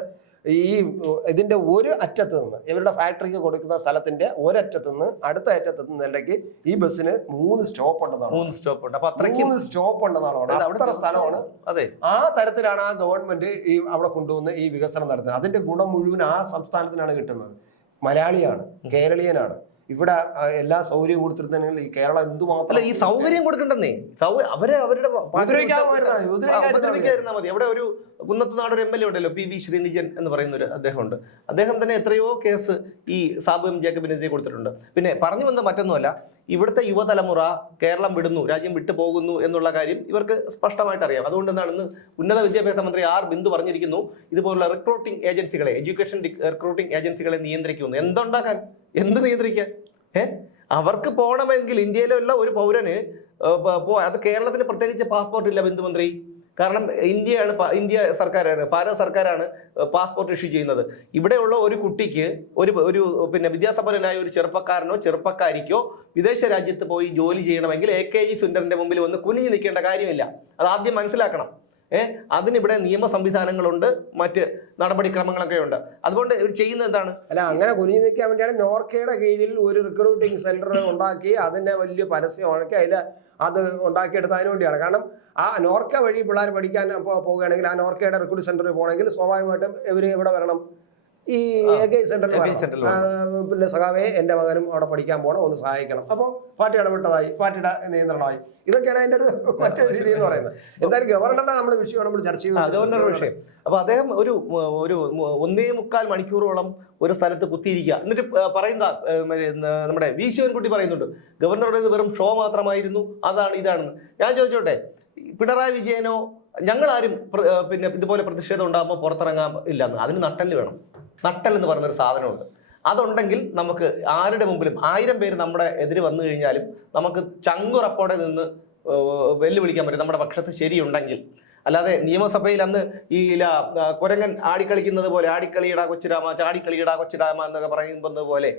ഇതിന്റെ ഒരു അറ്റത്ത് നിന്ന്, ഇവരുടെ ഫാക്ടറിക്ക് കൊടുക്കുന്ന സ്ഥലത്തിന്റെ ഒരറ്റത്ത് നിന്ന് അടുത്ത അറ്റത്ത് നിന്നിടയ്ക്ക് ഈ ബസ്സിന് 3 സ്റ്റോപ്പ് ഉണ്ടെന്നാണ്. 3 സ്റ്റോപ്പ് ഉണ്ടെന്നാണ്. അവിടുത്തെ സ്ഥലമാണ്. അതെ, ആ തരത്തിലാണ് ആ ഗവൺമെന്റ് അവിടെ കൊണ്ടുവന്ന് ഈ വികസനം നടത്തുന്നത്. അതിന്റെ ഗുണം മുഴുവൻ ആ സംസ്ഥാനത്തിനാണ് കിട്ടുന്നത്. മലയാളിയാണ്, കേരളീയനാണ്. ഇവിടെ എല്ലാ സൗകര്യം കൊടുത്തിരുന്നെങ്കിൽ ഈ കേരളം എന്തുമാത്രം ഈ സൗകര്യം കൊടുക്കണ്ടെന്നേ. അവരുടെ മതി. അവിടെ ഒരു കുന്നത്തുനാട് ഒരു MLA ഉണ്ടല്ലോ, PV ശ്രീനിജൻ എന്ന് പറയുന്ന ഒരു അദ്ദേഹമുണ്ട്. അദ്ദേഹം തന്നെ എത്രയോ കേസ് ഈ സാബു M ജേക്കബിനെതിരെ കൊടുത്തിട്ടുണ്ട്. പിന്നെ പറഞ്ഞു വന്ന മറ്റൊന്നുമല്ല, ഇവിടുത്തെ യുവതലമുറ കേരളം വിടുന്നു, രാജ്യം വിട്ടു പോകുന്നു എന്നുള്ള കാര്യം ഇവർക്ക് സ്പഷ്ടമായിട്ട് അറിയാം. അതുകൊണ്ട് ഇന്ന് ഉന്നത വിദ്യാഭ്യാസ മന്ത്രി R ബിന്ദു പറഞ്ഞിരിക്കുന്നു, ഇതുപോലുള്ള റിക്രൂട്ടിംഗ് ഏജൻസികളെ, എഡ്യൂക്കേഷൻ റിക്രൂട്ടിംഗ് ഏജൻസികളെ നിയന്ത്രിക്കുന്നു. എന്തുണ്ടാക്കാൻ, എന്ത് നിയന്ത്രിക്കാൻ? അവർക്ക് പോകണമെങ്കിൽ ഇന്ത്യയിലുള്ള ഒരു പൗരന് അത് കേരളത്തിന് പ്രത്യേകിച്ച് പാസ്പോർട്ട് ഇല്ല ബിന്ദുമന്ത്രി. കാരണം ഇന്ത്യ സർക്കാരാണ്, ഭാരത സർക്കാരാണ് പാസ്പോർട്ട് ഇഷ്യൂ ചെയ്യുന്നത്. ഇവിടെയുള്ള ഒരു കുട്ടിക്ക് ഒരു വിദ്യാസമ്പന്നനായ ഒരു ചെറുപ്പക്കാരനോ ചെറുപ്പക്കാരിക്കോ വിദേശ രാജ്യത്ത് പോയി ജോലി ചെയ്യണമെങ്കിൽ AKG സെന്ററിന്റെ മുമ്പിൽ വന്ന് കുനിഞ്ഞു നിൽക്കേണ്ട കാര്യമില്ല. അത് ആദ്യം മനസ്സിലാക്കണം. അതിനിവിടെ നിയമ സംവിധാനങ്ങളുണ്ട്, മറ്റ് നടപടിക്രമങ്ങളൊക്കെ ഉണ്ട്. അതുകൊണ്ട് ഇവർ ചെയ്യുന്നത് എന്താണ്? അല്ല, അങ്ങനെ കുനിഞ്ഞു നിൽക്കാൻ വേണ്ടിയാണ് നോർക്കയുടെ കീഴിൽ ഒരു റിക്രൂട്ടിംഗ് സെന്റർ ഉണ്ടാക്കി അതിനെ വലിയ പരസ്യം ഉണക്കി അത് ഉണ്ടാക്കിയെടുത്ത് അതിനു വേണ്ടിയാണ്. കാരണം ആ നോർക്ക വഴി പിള്ളേർ പഠിക്കാൻ പോകുകയാണെങ്കിൽ ആ നോർക്കയുടെ റിക്രൂട്ട് സെന്ററിൽ പോകണമെങ്കിൽ സ്വാഭാവികമായിട്ടും ഇവർ എവിടെ വരണം? ഈ AK സെന്ററിൽ പിന്നെ സഖാവേ എൻ്റെ മകനും അവിടെ പഠിക്കാൻ പോകണം, ഒന്ന് സഹായിക്കണം. അപ്പോൾ പാർട്ടി ഇടപെട്ടതായി, പാർട്ടിയുടെ നിയന്ത്രണമായി. ഇതൊക്കെയാണ് അതിൻ്റെ ഒരു മറ്റൊരു രീതി എന്ന് പറയുന്നത്. എന്തായാലും ഗവർണറുടെ നമ്മൾ വിഷയം നമ്മൾ ചർച്ച ചെയ്തു, ഗവർണറുടെ വിഷയം. അപ്പൊ അദ്ദേഹം ഒരു 1.25 മണിക്കൂറോളം ഒരു സ്ഥലത്ത് കുത്തിയിരിക്കുക. എന്നിട്ട് പറയുന്ന നമ്മുടെ വി ശിവൻകുട്ടി പറയുന്നുണ്ട്, ഗവർണറുടേത് വെറും ഷോ മാത്രമായിരുന്നു, അതാണ് ഇതാണെന്ന്. ഞാൻ ചോദിച്ചോട്ടെ, പിണറായി വിജയനോ ഞങ്ങളാരും പിന്നെ ഇതുപോലെ പ്രതിഷേധം ഉണ്ടാകുമ്പോൾ പുറത്തിറങ്ങാൻ ഇല്ലെന്ന്. അതിന് നട്ടല് വേണം. നട്ടൽ എന്ന് പറയുന്നൊരു സാധനമുണ്ട്. അതുണ്ടെങ്കിൽ നമുക്ക് ആരുടെ മുമ്പിലും 1000 പേര് നമ്മുടെ എതിര് വന്നു കഴിഞ്ഞാലും നമുക്ക് ചങ്കുറപ്പോടെ നിന്ന് വെല്ലുവിളിക്കാൻ പറ്റും, നമ്മുടെ പക്ഷത്ത് ശരിയുണ്ടെങ്കിൽ. അല്ലാതെ നിയമസഭയിൽ അന്ന് ഈ കുരങ്ങൻ ആടിക്കളിക്കുന്നത് പോലെ, ആടിക്കളിയിടാ കൊച്ചുരാമ, ചാടിക്കളിയിടാ കൊച്ചുരാമ എന്നൊക്കെ പറയുന്നത് പോലെ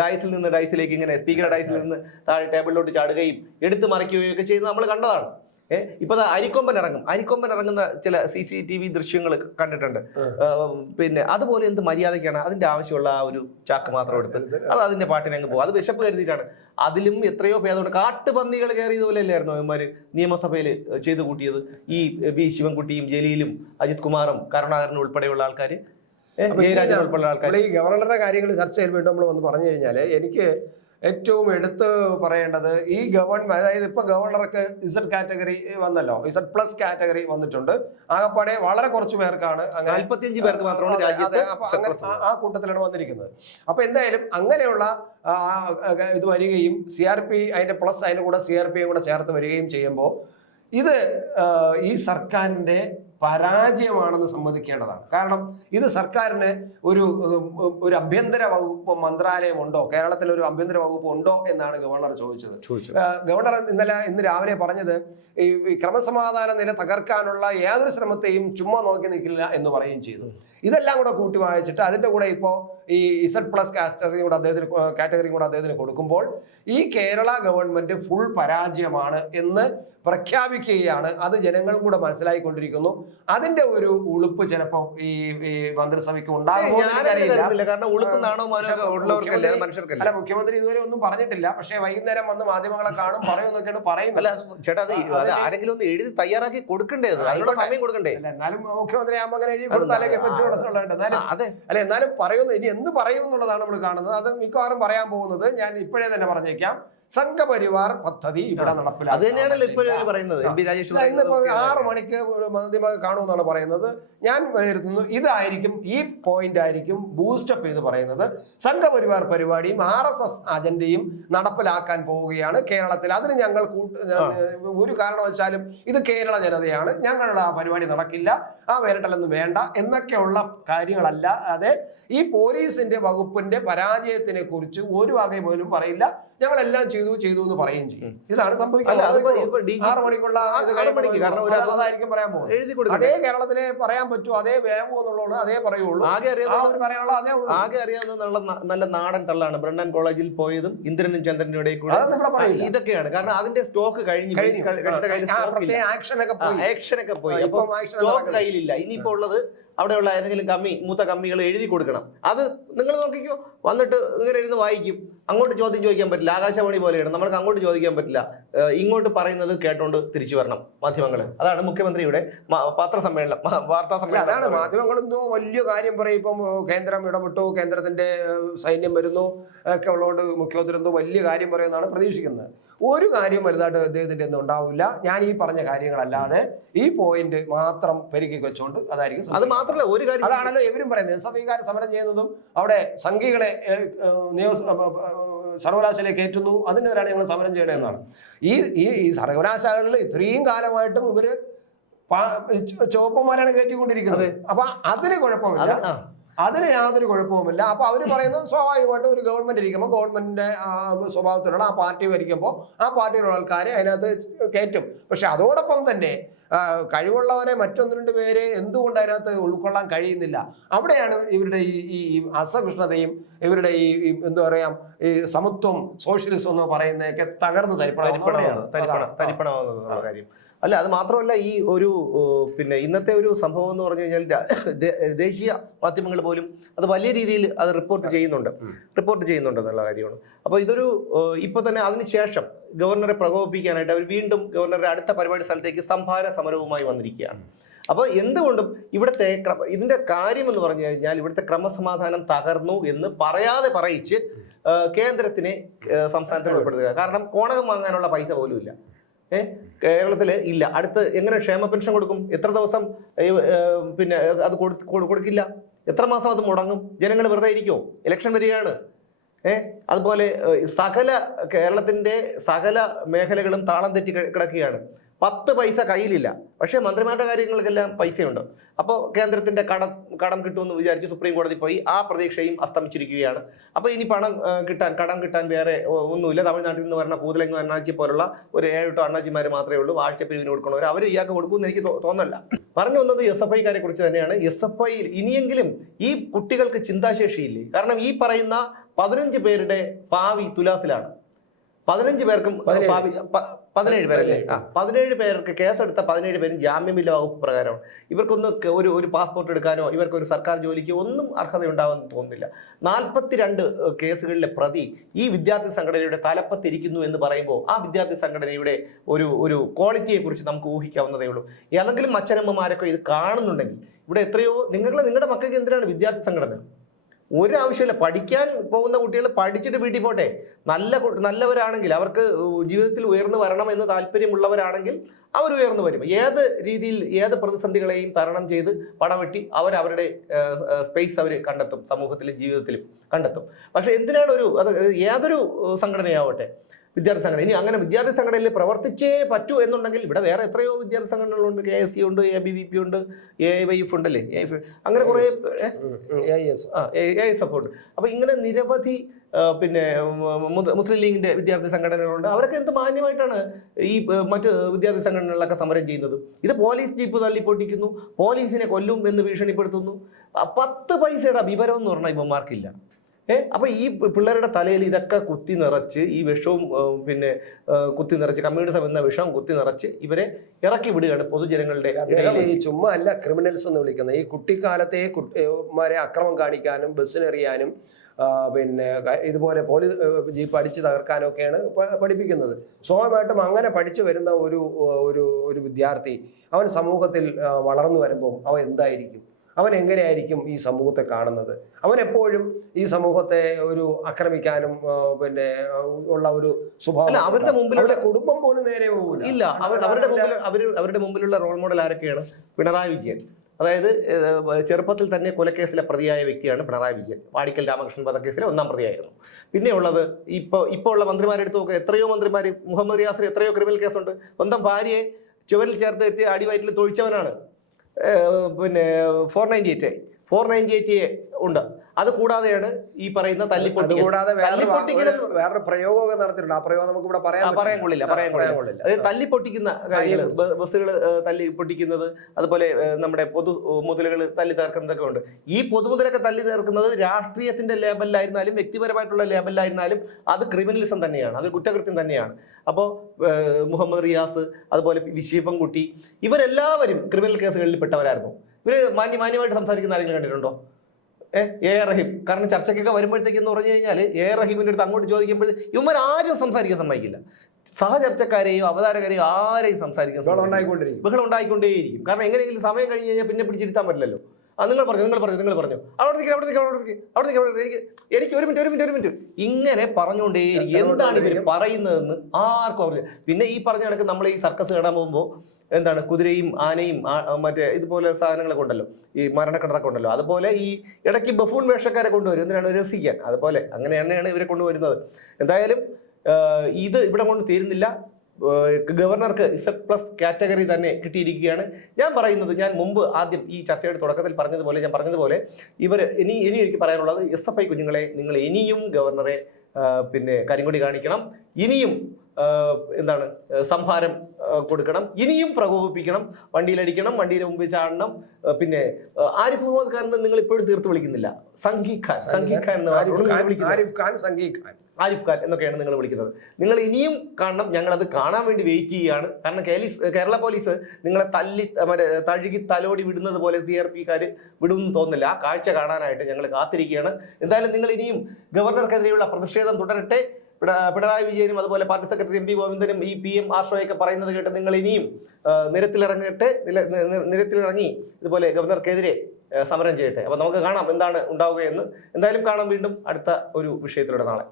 ഡയസിൽ നിന്ന് ഡയസിലേക്ക് ഇങ്ങനെ സ്പീക്കറുടെ ഡയസിൽ നിന്ന് താഴെ ടേബിളിലോട്ട് ചാടുകയും എടുത്തു മറിക്കുകയും ഒക്കെ ചെയ്യുന്നത് നമ്മൾ കണ്ടതാണ്. ഇപ്പൊ അരിക്കൊമ്പൻ ഇറങ്ങുന്ന ചില CCTV ദൃശ്യങ്ങൾ കണ്ടിട്ടുണ്ട്. പിന്നെ അതുപോലെ എന്ത് മര്യാദയ്ക്കാണ് അതിന്റെ ആവശ്യമുള്ള ആ ഒരു ചാക്ക് മാത്രം എടുത്ത് അത് അതിന്റെ പാട്ടിനെ അങ്ങ് പോകും. അത് വിശപ്പ് കരുതിയിട്ടാണ്. അതിലും എത്രയോ ഭേദമുണ്ട്. കാട്ടുപന്നികൾ കയറിയതുപോലെ അല്ലായിരുന്നു അവന്മാര് നിയമസഭയിൽ ചെയ്തു കൂട്ടിയത്. ഈ വി ശിവൻകുട്ടിയും ജലീലും അജിത് കുമാറും കരുണാകരനും ഉൾപ്പെടെയുള്ള ആൾക്കാർ, ഉൾപ്പെടെയുള്ള ആൾക്കാർ. ഈ ഗവർണറുടെ കാര്യങ്ങൾ ചർച്ച ചെയ്യാൻ വേണ്ടി നമ്മൾ വന്ന് പറഞ്ഞു കഴിഞ്ഞാൽ എനിക്ക് ഏറ്റവും എടുത്ത് പറയേണ്ടത് ഈ ഗവൺമെന്റ്, അതായത് ഇപ്പൊ ഗവർണർക്ക് Z കാറ്റഗറി വന്നല്ലോ, Z+ കാറ്റഗറി വന്നിട്ടുണ്ട്. ആകപ്പാടെ വളരെ കുറച്ച് പേർക്കാണ്, 45 പേർക്ക് മാത്രമാണ് രാജ്യത്ത് ആ കൂട്ടത്തിലാണ് വന്നിരിക്കുന്നത്. അപ്പൊ എന്തായാലും അങ്ങനെയുള്ള ഇത് വരികയും CRP അതിന്റെ പ്ലസ് അതിന്റെ കൂടെ CRP കൂടെ ചേർത്ത് വരികയും ചെയ്യുമ്പോൾ ഇത് ഈ സർക്കാരിന്റെ പരാജയമാണെന്ന് സമ്മതിക്കേണ്ടതാണ്. കാരണം ഇത് സർക്കാരിന് ഒരു ആഭ്യന്തര വകുപ്പ് മന്ത്രാലയം ഉണ്ടോ, കേരളത്തിൽ ഒരു ആഭ്യന്തര വകുപ്പ് ഉണ്ടോ എന്നാണ് ഗവർണർ ചോദിച്ചത്. ഗവർണർ ഇന്ന് രാവിലെ പറഞ്ഞത് ഈ ക്രമസമാധാന നില തകർക്കാനുള്ള യാതൊരു ശ്രമത്തെയും ചുമ്മാ നോക്കി നിൽക്കില്ല എന്ന് പറയുകയും ചെയ്തു. ഇതെല്ലാം കൂടെ കൂട്ടി വായിച്ചിട്ട് അതിന്റെ കൂടെ ഇപ്പോൾ ഈ Z+ കാറ്റഗറി കൂടെ അദ്ദേഹത്തിന് കൊടുക്കുമ്പോൾ ഈ കേരള ഗവൺമെന്റ് ഫുൾ പരാജയമാണ് എന്ന് പ്രഖ്യാപിക്കുകയാണ്. അത് ജനങ്ങൾ കൂടെ മനസ്സിലായിക്കൊണ്ടിരിക്കുന്നു. അതിന്റെ ഒരു ഉളുപ്പ് ചിലപ്പോൾ ഈ മന്ത്രിസഭയ്ക്ക് ഉണ്ടാകുമോ എനിക്കറിയില്ല. അല്ല, മുഖ്യമന്ത്രി ഇതുവരെ ഒന്നും പറഞ്ഞിട്ടില്ല. പക്ഷേ വൈകുന്നേരം വന്ന് മാധ്യമങ്ങളെ കാണും, പറയുമെന്നൊക്കെയാണ് പറയുന്നത്. ചേട്ടാ, ആരെങ്കിലും ഒന്ന് എഴുതി തയ്യാറാക്കി കൊടുക്കണ്ടേ, സമയം കൊടുക്കണ്ടേ? എന്നാലും മുഖ്യമന്ത്രി ആകുമ്പോൾ അങ്ങനെ എഴുതി കൊടുത്താലേ പറ്റുള്ളൂ. എന്നാലും പറയുന്നു, ഇനി എന്ത് പറയും എന്നുള്ളതാണ് നമ്മൾ കാണുന്നത്. അത് മിക്കവാറും പറയാൻ പോകുന്നത്, ഞാൻ ഇപ്പോഴേ തന്നെ പറഞ്ഞേക്കാം, സംഘപരിവാർ പദ്ധതി ഇവിടെ നടപ്പിലാക്കും. ഇന്നിപ്പോ 6 മണിക്ക് മാധ്യമ കാണുമെന്നാണ് പറയുന്നത്. ഞാൻ വിലയിരുത്തുന്നു ഇതായിരിക്കും, ഈ പോയിന്റ് ആയിരിക്കും ബൂസ്റ്റപ്പ് ചെയ്ത് പറയുന്നത്. സംഘപരിവാർ പരിപാടിയും RSS അജണ്ടയും നടപ്പിലാക്കാൻ പോവുകയാണ് കേരളത്തിൽ. അതിന് ഞങ്ങൾ ഒരു കാരണവശാലും ഇത് കേരള ജനതയാണ്, ഞങ്ങളുടെ ആ പരിപാടി നടക്കില്ല, ആ വേരട്ടലൊന്നും വേണ്ട എന്നൊക്കെയുള്ള കാര്യങ്ങളല്ല. അതെ, ഈ പോലീസിന്റെ വകുപ്പിന്റെ പരാജയത്തിനെ കുറിച്ച് ഒരു വക പോലും പറയില്ല. ഞങ്ങളെല്ലാം ചെയ്തു എന്ന് പറയുകയും ചെയ്യും. ഇതാണ് സംഭവിക്കുന്നത്. 6 മണിക്കുള്ള അതായിരിക്കും പറയാൻ പോകുന്നത്. അതേ കേരളത്തിലെ പറയാൻ പറ്റൂ, അതേ വേവൂ എന്നുള്ളത് അതേ പറയുള്ളൂ. ആകെ അറിയാവുന്ന നല്ല നാടൻ തള്ളാണ് ബ്രണ്ണൻ കോളേജിൽ പോയതും ഇന്ദ്രനും ചന്ദ്രനും ഇടയിൽ കൂടെ. ഇതൊക്കെയാണ് കാരണം അതിന്റെ സ്റ്റോക്ക് കഴിഞ്ഞു, ആക്ഷനൊക്കെ പോയി. അപ്പൊ സ്റ്റോക്ക് കയ്യിലില്ല. ഇനിയിപ്പോ ഉള്ളത് അവിടെയുള്ള ഏതെങ്കിലും മൂത്ത കമ്മികൾ എഴുതി കൊടുക്കണം. അത് നിങ്ങൾ നോക്കിക്കോ, വന്നിട്ട് ഇങ്ങനെ ഇരുന്ന് വായിക്കും. അങ്ങോട്ട് ചോദ്യം ചോദിക്കാൻ പറ്റില്ല. ആകാശവാണി പോലെയാണ്, നമ്മൾക്ക് അങ്ങോട്ട് ചോദിക്കാൻ പറ്റില്ല. ഇങ്ങോട്ട് പറയുന്നത് കേട്ടോണ്ട് തിരിച്ചു വരണം മാധ്യമങ്ങൾ. അതാണ് മുഖ്യമന്ത്രിയുടെ വാർത്താ സമ്മേളനം. അതാണ് മാധ്യമങ്ങളെന്തോ വലിയ കാര്യം പറയും. ഇപ്പം കേന്ദ്രം ഇടപെട്ടു, കേന്ദ്രത്തിന്റെ സൈന്യം വരുന്നു ഒക്കെ ഉള്ളതുകൊണ്ട് മുഖ്യമന്ത്രി എന്തോ വലിയ കാര്യം പറയുമെന്നാണ് പ്രതീക്ഷിക്കുന്നത്. ഒരു കാര്യം വലുതായിട്ട് അദ്ദേഹത്തിന്റെ ഒന്നും ഉണ്ടാവില്ല. ഞാൻ ഈ പറഞ്ഞ കാര്യങ്ങളല്ലാതെ ഈ പോയിന്റ് മാത്രം പെരുക്കി വെച്ചോണ്ട് അതായിരിക്കും. അത് മാത്രമല്ല ഒരു കാര്യം, അതാണല്ലോ ഇവരും പറയുന്നത്. നിയമസഭക്കാർ സമരം ചെയ്യുന്നതും അവിടെ സംഘികളെ സർവകലാശാലയെ കയറ്റുന്നു, അതിനെതിരാണ് ഞങ്ങൾ സമരം ചെയ്യണമെന്നാണ്. ഈ സർവകലാശാലകളിൽ ഇത്രയും കാലമായിട്ടും ഇവര് ചുവപ്പന്മാരാണ് കയറ്റിക്കൊണ്ടിരിക്കുന്നത്. അപ്പൊ അതിന് കുഴപ്പമില്ല, അതിന് യാതൊരു കുഴപ്പവുമില്ല. അപ്പൊ അവർ പറയുന്നത് സ്വാഭാവികമായിട്ടും ഒരു ഗവൺമെന്റ് ഇരിക്കുമ്പോൾ ഗവൺമെന്റിന്റെ സ്വഭാവത്തിലുള്ള ആ പാർട്ടി ഭരിക്കുമ്പോൾ ആ പാർട്ടിയിലുള്ള ആൾക്കാരെ അതിനകത്ത് കയറ്റും. പക്ഷെ അതോടൊപ്പം തന്നെ കഴിവുള്ളവരെ മറ്റൊന്ന് 2 പേര് എന്തുകൊണ്ട് അതിനകത്ത് ഉൾക്കൊള്ളാൻ കഴിയുന്നില്ല. അവിടെയാണ് ഇവരുടെ ഈ അസഹിഷ്ണുതയും ഇവരുടെ ഈ എന്താ പറയാ ഈ സമത്വം സോഷ്യലിസം എന്ന് പറയുന്നതൊക്കെ തകർന്ന് തരിപ്പണമാകുന്ന കാര്യം. അല്ല, അത് മാത്രമല്ല, ഈ ഒരു പിന്നെ ഇന്നത്തെ ഒരു സംഭവം എന്ന് പറഞ്ഞു കഴിഞ്ഞാൽ ദേശീയ മാധ്യമങ്ങൾ പോലും അത് വലിയ രീതിയിൽ അത് റിപ്പോർട്ട് ചെയ്യുന്നുണ്ട് എന്നുള്ള കാര്യമാണ്. അപ്പോൾ ഇതൊരു ഇപ്പോൾ തന്നെ അതിനുശേഷം ഗവർണറെ പ്രകോപിപ്പിക്കാനായിട്ട് അവർ വീണ്ടും ഗവർണറുടെ അടുത്ത പരിപാടി സ്ഥലത്തേക്ക് സംഭാര സമരവുമായി വന്നിരിക്കുകയാണ്. അപ്പോൾ എന്തുകൊണ്ടും ഇവിടുത്തെ ഇതിന്റെ കാര്യം എന്ന് പറഞ്ഞു കഴിഞ്ഞാൽ ഇവിടുത്തെ ക്രമസമാധാനം തകർന്നു എന്ന് പറയാതെ പറയിച്ച് കേന്ദ്രത്തിനെ സംസ്ഥാനത്തിൽ ഉൾപ്പെടുത്തുക. കാരണം കോണകം വാങ്ങാനുള്ള പൈസ പോലും ഇല്ല. കേരളത്തിൽ ഇല്ല. അടുത്ത് എങ്ങനെ ക്ഷേമ പെൻഷൻ കൊടുക്കും? എത്ര ദിവസം പിന്നെ അത് കൊടുക്കില്ല? എത്ര മാസം അത് മുടങ്ങും? ജനങ്ങൾ വെറുതെ ഇരിക്കുമോ? ഇലക്ഷൻ വരികയാണ്. അതുപോലെ കേരളത്തിന്റെ സകല മേഖലകളും താളം തെറ്റി കിടക്കുകയാണ്. 10 പൈസ കയ്യിലില്ല. പക്ഷേ മന്ത്രിമാരുടെ കാര്യങ്ങൾക്കെല്ലാം പൈസയുണ്ട്. അപ്പോൾ കേന്ദ്രത്തിന്റെ കടം കിട്ടുമെന്ന് വിചാരിച്ച് സുപ്രീം കോടതി പോയി. ആ പ്രതീക്ഷയും അസ്തമിച്ചിരിക്കുകയാണ്. അപ്പോൾ ഇനി കടം കിട്ടാൻ വേറെ ഒന്നുമില്ല. തമിഴ്നാട്ടിൽ നിന്ന് വരുന്ന പൂതലങ്ങ് അണ്ണാച്ചി പോലുള്ള ഒരു 7-8 അണ്ണാച്ചിമാർ മാത്രമേ ഉള്ളൂ. ആഴ്ചപ്പിരിവിന് കൊടുക്കണവർ. അവർ ഇയാൾക്ക് കൊടുക്കുമെന്ന് എനിക്ക് തോന്നല്ല. പറഞ്ഞു വന്നത് SFIക്കാരെ കുറിച്ച് തന്നെയാണ്. SFI ഇനിയെങ്കിലും ഈ കുട്ടികൾക്ക് ചിന്താശേഷിയില്ലേ? കാരണം ഈ പറയുന്ന 15 പേരുടെ ഭാവി തുലാസിലാണ്. 15 പേർക്കും 17 പേരല്ലേ? 17 പേർക്ക് കേസെടുത്ത 17 പേരും ജാമ്യമില്ല വകുപ്പ് പ്രകാരമാണ്. ഇവർക്കൊന്ന് ഒരു പാസ്പോർട്ട് എടുക്കാനോ ഇവർക്കൊരു സർക്കാർ ജോലിക്കോ ഒന്നും അർഹതയുണ്ടാവുമെന്ന് തോന്നുന്നില്ല. 42 കേസുകളിലെ പ്രതി ഈ വിദ്യാർത്ഥി സംഘടനയുടെ തലപ്പത്തിരിക്കുന്നു എന്ന് പറയുമ്പോൾ ആ വിദ്യാർത്ഥി സംഘടനയുടെ ഒരു ക്വാളിറ്റിയെ കുറിച്ച് നമുക്ക് ഊഹിക്കാവുന്നതേ ഉള്ളൂ. ഏതെങ്കിലും അച്ഛനമ്മമാരൊക്കെ ഇത് കാണുന്നുണ്ടെങ്കിൽ ഇവിടെ എത്രയോ നിങ്ങളുടെ മക്കൾക്ക് എന്തിനാണ് വിദ്യാർത്ഥി സംഘടന? ഒരാവശ്യമില്ല. പഠിക്കാൻ പോകുന്ന കുട്ടികൾ പഠിച്ചിട്ട് വീട്ടിൽ പോട്ടെ. നല്ലവരാണെങ്കിൽ, അവർക്ക് ജീവിതത്തിൽ ഉയർന്നു വരണമെന്ന് താല്പര്യമുള്ളവരാണെങ്കിൽ അവർ ഉയർന്നു വരും. ഏത് രീതിയിൽ ഏത് പ്രതിസന്ധികളെയും തരണം ചെയ്ത് പടവെട്ടി അവരവരുടെ സ്പേസ് അവർ കണ്ടെത്തും. സമൂഹത്തിലും ജീവിതത്തിലും കണ്ടെത്തും. പക്ഷെ എന്തിനാണ് ഏതൊരു സംഘടനയാവട്ടെ, വിദ്യാർത്ഥി സംഘടന, ഇനി അങ്ങനെ വിദ്യാർത്ഥി സംഘടനയിൽ പ്രവർത്തിച്ചേ പറ്റൂ എന്നുണ്ടെങ്കിൽ ഇവിടെ വേറെ എത്രയോ വിദ്യാർത്ഥി സംഘടനകളുണ്ട്. KSC ഉണ്ട്, ABVP ഉണ്ട്, AIYF ഉണ്ടല്ലേ, അങ്ങനെ കുറേ AISF ഉണ്ട്. അപ്പൊ ഇങ്ങനെ നിരവധി പിന്നെ മുസ്ലിം ലീഗിന്റെ വിദ്യാർത്ഥി സംഘടനകളുണ്ട്. അവരൊക്കെ എന്ത് മാന്യമായിട്ടാണ് ഈ മറ്റ് വിദ്യാർത്ഥി സംഘടനകളിലൊക്കെ സമരം ചെയ്യുന്നത്. ഇത് പോലീസ് ജീപ്പ് തല്ലിപ്പൊട്ടിക്കുന്നു, പോലീസിനെ കൊല്ലും എന്ന് ഭീഷണിപ്പെടുത്തുന്നു. 10 പൈസയുടെ വിവരം എന്ന് പറഞ്ഞാൽ ഇവന്മാർക്കില്ല. അപ്പൊ ഈ പിള്ളേരുടെ തലയിൽ ഇതൊക്കെ കുത്തി നിറച്ച്, ഈ വിഷവും പിന്നെ കുത്തി നിറച്ച്, കമ്മ്യൂണിസം എന്ന വിഷം കുത്തി നിറച്ച് ഇവരെ ഇറക്കി വിടുകയാണ് പൊതുജനങ്ങളുടെ. ഈ ചുമ്മാ അല്ല ക്രിമിനൽസ് എന്ന് വിളിക്കുന്നത്. ഈ കുട്ടിക്കാലത്തെ കുട്ടിമാരെ അക്രമം കാണിക്കാനും ബസ്സിനെറിയാനും പിന്നെ ഇതുപോലെ പോലീസ് ജീപ്പ് അടിച്ച് തകർക്കാനും ഒക്കെയാണ് പഠിപ്പിക്കുന്നത്. സ്വാഭാവികമായിട്ടും അങ്ങനെ പഠിച്ചു വരുന്ന ഒരു വിദ്യാർത്ഥി അവൻ സമൂഹത്തിൽ വളർന്നു വരുമ്പോൾ അവൻ എന്തായിരിക്കും? അവൻ എങ്ങനെയായിരിക്കും ഈ സമൂഹത്തെ കാണുന്നത്? അവൻ എപ്പോഴും ഈ സമൂഹത്തെ ആക്രമിക്കാനും പിന്നെ ഉള്ള ഒരു സ്വഭാവം. അവരുടെ മുമ്പിൽ കുടുംബം പോലും നേരെ പോകില്ല. ഇല്ല. അവരുടെ മുമ്പിലുള്ള റോൾ മോഡൽ ആരൊക്കെയാണ്? പിണറായി വിജയൻ. അതായത് ചെറുപ്പത്തിൽ തന്നെ കൊലക്കേസിലെ പ്രതിയായ വ്യക്തിയാണ് പിണറായി വിജയൻ. വാടിക്കൽ രാമകൃഷ്ണൻ വധക്കേസിലെ 1ാം പ്രതിയായിരുന്നു. പിന്നെ ഉള്ളത് ഇപ്പോൾ ഉള്ള മന്ത്രിമാരെടുത്ത് നോക്കുക. എത്രയോ മന്ത്രിമാർ, മുഹമ്മദ് റിയാസിന് എത്രയോ ക്രിമിനൽ കേസുണ്ട്. സ്വന്തം ഭാര്യയെ ചുവരിൽ ചേർത്ത് എത്തി അടിവയറ്റിൽ തൊഴിച്ചവനാണ്. പിന്നെ 498 ഉണ്ട്. അത് കൂടാതെയാണ് ഈ പറയുന്ന വേറെ പ്രയോഗമൊക്കെ നടത്തിയിട്ടുണ്ട്. ആ പ്രയോഗം നമുക്ക് ഇവിടെ പറയാൻ കൊള്ളില്ല. അത് തല്ലിപ്പൊട്ടിക്കുന്ന കാര്യങ്ങൾ, ബസ്സുകൾ തല്ലി പൊട്ടിക്കുന്നത്, അതുപോലെ നമ്മുടെ പൊതു മുതലുകൾ തല്ലി തീർക്കുന്നതൊക്കെ ഉണ്ട്. ഈ പൊതുമുതലൊക്കെ തല്ലി തീർക്കുന്നത് രാഷ്ട്രീയത്തിന്റെ ലേബലിലായിരുന്നാലും വ്യക്തിപരമായിട്ടുള്ള ലേബലിലായിരുന്നാലും അത് ക്രിമിനലിസം തന്നെയാണ്, അത് കുറ്റകൃത്യം തന്നെയാണ്. അപ്പോൾ മുഹമ്മദ് റിയാസ്, അതുപോലെ ശിവൻകുട്ടി, ഇവരെല്ലാവരും ക്രിമിനൽ കേസുകളിൽ പെട്ടവരായിരുന്നു. ഇവര് മാന്യമായിട്ട് സംസാരിക്കുന്ന ആരെങ്കിലും കണ്ടിട്ടുണ്ടോ? A റഹീം. കാരണം ചർച്ചയ്ക്കൊക്കെ വരുമ്പോഴത്തേക്കെന്ന് പറഞ്ഞു കഴിഞ്ഞാൽ റഹീമിൻ്റെ അടുത്ത് അങ്ങോട്ട് ചോദിക്കുമ്പോൾ ഇവന്മാർ ആരും സംസാരിക്കാൻ സമ്മതിക്കില്ല. സഹചർച്ചക്കാരെയും അവതാരകരെയും ആരെയും സംസാരിക്കാൻ ബഹളം ഉണ്ടായിക്കൊണ്ടേയിരിക്കും. കാരണം എങ്ങനെയെങ്കിലും സമയം കഴിഞ്ഞ് കഴിഞ്ഞാൽ പിന്നെ പിടിച്ചിരുത്താൻ പറ്റില്ലല്ലോ. നിങ്ങൾ പറഞ്ഞു എനിക്ക് ഒരു മിനിറ്റ് ഇങ്ങനെ പറഞ്ഞുകൊണ്ടേയിരിക്കും. എന്താണ് ഇവർ പറയുന്നതെന്ന് ആർക്കും അറിയില്ല. പിന്നെ ഈ പറഞ്ഞ കണക്ക് നമ്മൾ ഈ സർക്കസ് കാണാൻ പോകുമ്പോൾ എന്താണ് കുതിരയും ആനയും മറ്റേ ഇതുപോലെ സാധനങ്ങളൊക്കെ ഉണ്ടല്ലോ, ഈ മരണക്കിണറൊക്കെ ഉണ്ടല്ലോ, അതുപോലെ ഈ ഇടയ്ക്ക് ബഫൂൺ വേഷക്കാരെ കൊണ്ടുവരും. എന്തിനാണ് രസിക്കാൻ? അതുപോലെ അങ്ങനെയാണ് ഇവരെ കൊണ്ടുവരുന്നത്. എന്തായാലും ഇത് ഇവിടെ കൊണ്ട് തീരുന്നില്ല. ഗവർണർക്ക് Z+ കാറ്റഗറി തന്നെ കിട്ടിയിരിക്കുകയാണ്. ഞാൻ മുമ്പ് ആദ്യം ഈ ചർച്ചയുടെ തുടക്കത്തിൽ പറഞ്ഞതുപോലെ ഇവർ ഇനി എനിക്ക് പറയാനുള്ളത്, SFI കുഞ്ഞുങ്ങളെ, നിങ്ങൾ ഇനിയും ഗവർണറെ പിന്നെ കരിങ്കൊടി കാണിക്കണം, ഇനിയും എന്താണ് സംഭാരം കൊടുക്കണം, ഇനിയും പ്രകോപിപ്പിക്കണം, വണ്ടിയിലടിക്കണം, വണ്ടിയുടെ മുമ്പിൽ ചാടണം. പിന്നെ ആരിഫ് മുഹമ്മദ് ഖാൻ നിങ്ങൾ ഇപ്പോഴും തീർത്ത് വിളിക്കുന്നില്ല, സംഘി ഖാൻ എന്നൊക്കെയാണ് നിങ്ങൾ വിളിക്കുന്നത്. നിങ്ങൾ ഇനിയും കാണണം. ഞങ്ങളത് കാണാൻ വേണ്ടി വെയിറ്റ് ചെയ്യുകയാണ്. കാരണം കേരള പോലീസ് നിങ്ങളെ തഴുകി തലോടി വിടുന്നത് പോലെ CRPക്കാർ വിടുമെന്ന് തോന്നുന്നില്ല. ആ കാഴ്ച കാണാനായിട്ട് ഞങ്ങൾ കാത്തിരിക്കുകയാണ്. എന്തായാലും നിങ്ങൾ ഇനിയും ഗവർണർക്കെതിരെയുള്ള പ്രതിഷേധം തുടരട്ടെ. പിണറായി വിജയനും അതുപോലെ പാർട്ടി സെക്രട്ടറി എം പി ഗോവിന്ദനും ഈ PM ആർഷോയൊക്കെ പറയുന്നത് കേട്ട് നിങ്ങൾ ഇനിയും നിരത്തിലിറങ്ങി ഇതുപോലെ ഗവർണർക്കെതിരെ സമരം ചെയ്യട്ടെ. അപ്പൊ നമുക്ക് കാണാം എന്താണ് ഉണ്ടാവുകയെന്ന്. എന്തായാലും കാണാം വീണ്ടും അടുത്ത ഒരു വിഷയത്തിലൂടെ നാളെ.